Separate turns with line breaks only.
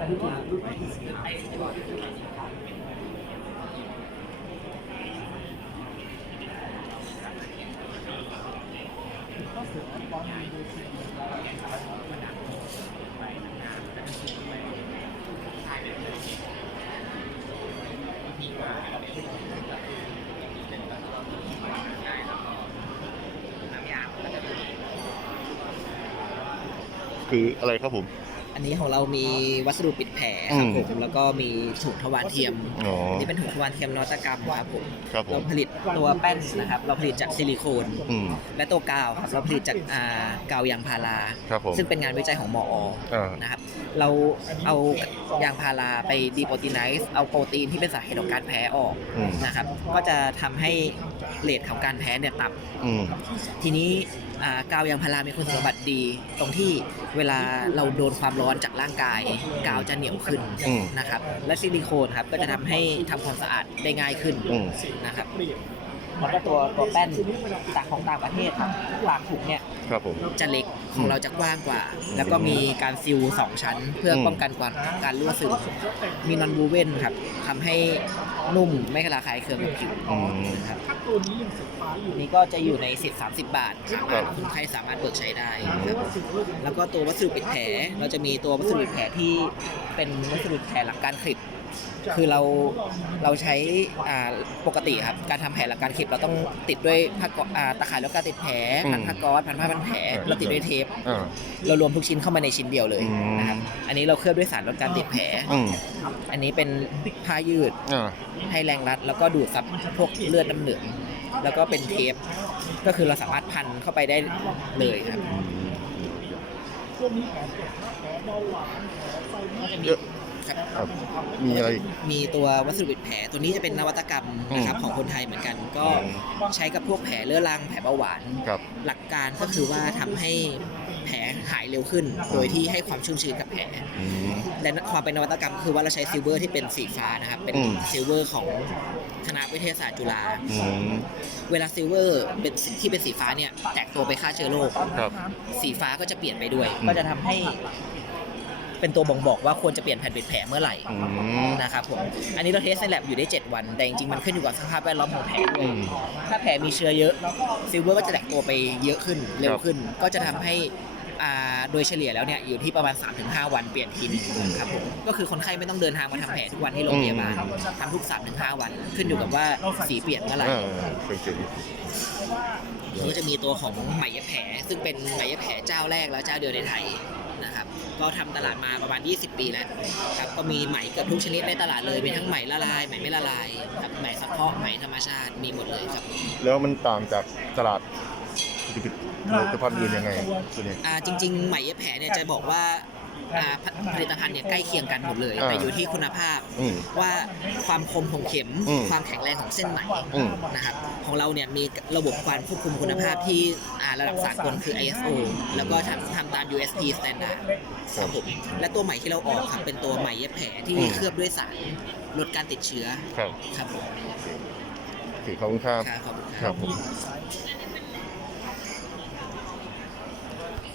คืออะไรครับผม
อันนี้ของเรามีวัสดุปิดแผลครับ
อืม
ผมแล้วก็มีถุงทวารเทียม
อ๋อ
อันนี่เป็นถุงทวารเทียมนวัตกรรมครับผม
ครับผม
เราผลิตตัวแป้นนะครับ เราผลิตจากซิลิโคน
อืม
และตัวกาวครับเราผลิตจากอ่ากาวยางพารา
ครับผม
ซึ่งเป็นงานวิจัยของมอ
อ่า
นะครับเราเอายางพาราไปดีโปรตีไนซ์เอาโปรตีนที่เป็นสาเหตุของการแพ้ออก
อืม
นะครับ ก็จะทำให้เลทของการแพ้เนี่ยต่ำ
อืม
ทีนี้อ่า กาวยางพารามีคุณสมบัติดี ตรงที่เวลาเราโดนความร้อนจากร่างกาย กาวจะเหนียวขึ้น
อืม
นะครับและซิลิโคนครับก็จะทำให้ทำความสะอาดได้ง่ายขึ้น
อืม
นะครับ แล้วก็ตัวตัวแป้นจากของต่างประเทศครับปากถุงเนี่ย
ครับผม
จะเล็กของเราจะกว้างกว่า แล้วก็มีการซิลสองชั้น เพื่อป้องกันการการรั่วซึมมีนอนบูเวนครับทำให้นุ่มไม่ระคายเคืองกับผิว
อืม
นะครับนี่ก็จะอยู่ในสิทธิ์30 บาทสามารถคนไข้สามารถเบิกใช้ได้ครับแล้วก็ตัววัสดุปิดแผลเราจะมีตัววัสดุปิดแผลที่เป็นวัสดุปิดแผลหลังการคลิป คือเราเราใช้อ่าปกติครับการทำแผลหลังการคลิปเราต้องติดด้วยผ้าก๊ออ่าตะข่ายแล้วการติดแผลพันผ้าก๊อซพันผ้าพันแผลเราติดด้วยเทป
อ่า
เรารวมทุกชิ้นเข้ามาในชิ้นเดียวเลย
อืม
นะครับอันนี้เราเคลือบด้วยสารลดการติดแผล
อืม
อันนี้เป็นผ้ายืด
อ่า
ให้แรงรัด แล้วก็ดูดซับพวกเลือดน้ำเหลืองแล้วก็เป็นเทป ก็คือเราสามารถพันเข้าไปได้เลยครับ
เยอะ
ครับ
ครับ มีอะไรอีก
มีตัววัสดุปิดแผลตัวนี้จะเป็นนวัตกรรมนะครับของคนไทยเหมือนกัน ก็ใช้กับพวกแผลเรื้อรังแผลเบาหวาน
ครับ
หลักการก็คือว่าทำให้แผลหายเร็วขึ้น โดยที่ให้ความชุ่มชื้นกับแผล
อืม
และความเป็นนวัตกรรมคือว่าเราใช้ซิลเวอร์ที่เป็นสีฟ้านะครับ เป็น
อืม
ซิลเวอร์ของคณะวิทยาศาสตร์จุฬา
อืม
เวลาซิลเวอร์เป็นสีที่เป็นสีฟ้าเนี่ยแตกตัวไปฆ่าเชื้อโรค
ครับ
สีฟ้าก็จะเปลี่ยนไปด้วย
อืม
ก็จะทำให้ เป็นตัวบ่งบอกว่าควรจะเปลี่ยนแผ่นปิดแผลเมื่อไหร่
อืม
นะครับผมอันนี้เราเทสในแลบอยู่ได้ 7 วัน แต่จริงๆมันขึ้นอยู่กับสภาพแวดล้อมของแผลด้ว
อื
ย
ม
ถ้าแผลมีเชื้อเยอะซิลเวอร์ก็จะแตกตัวไปเยอะขึ้นเร็วขึ้น ก็จะทำให้อ่าโดยเฉลี่ยแล้วเนี่ยอยู่ที่ประมาณ 3-5 วันเปลี่ยนทีนึงครับผมก็คือคนไข้ไม่ต้องเดินทางมาทำแผลทุกวันที่โรงพยาบาลทำทุก 3-5 วัน ขึ้นอยู่กับว่าสีเปลี่ยนเมื่อไหร่
อ่าเป็นเสียง
นี่จะมีตัวของไหมเย็บแผลซึ่งเป็นไหมเย็บแผลเจ้าแรกและเจ้าเดียวในไทยนะครับ ก็ทำตลาดมาประมาณ 20 ปีแล้วครับก็มีไหมเกือบทุกชนิดในตลาดเลยมีทั้งไหมละลายไหมไม่ละลายครับไหมสังเคราะห์ไหมธรรมชาติมีหมดเลยครับ
แล้วมันต่างจากตลาดผลิตภัณฑ์อื่นยังไงตัวนี้
อ่าจริง ๆ ไหมเย็บแผลเนี่ยจะบอกว่า อ่าผผลิตภัณฑ์เนี่ยใกล้เคียงกันหมดเลย
อ่า
แต่อยู่ที่คุณภาพ
อืม
ว่าความคมของเข็ม
อืม
ความแข็งแรงของเส้นไหม
อืม
นะครับของเราเนี่ยมีระบบการควบคุมคุณภาพที่อ่าระดับสากลคือ ISO แล้วก็ทำทำตาม USP standard ครับผมและตัวใหม่ที่เราออกครับเป็นตัวใหม่เย็บแผลที่
อืม
เคลือบด้วยสารลดการติดเชื้อ
ครับ
ครับผม
โอเคขอบคุณครับ
ครับขอบคุณ
ค
ค
รั
รั
บ บผม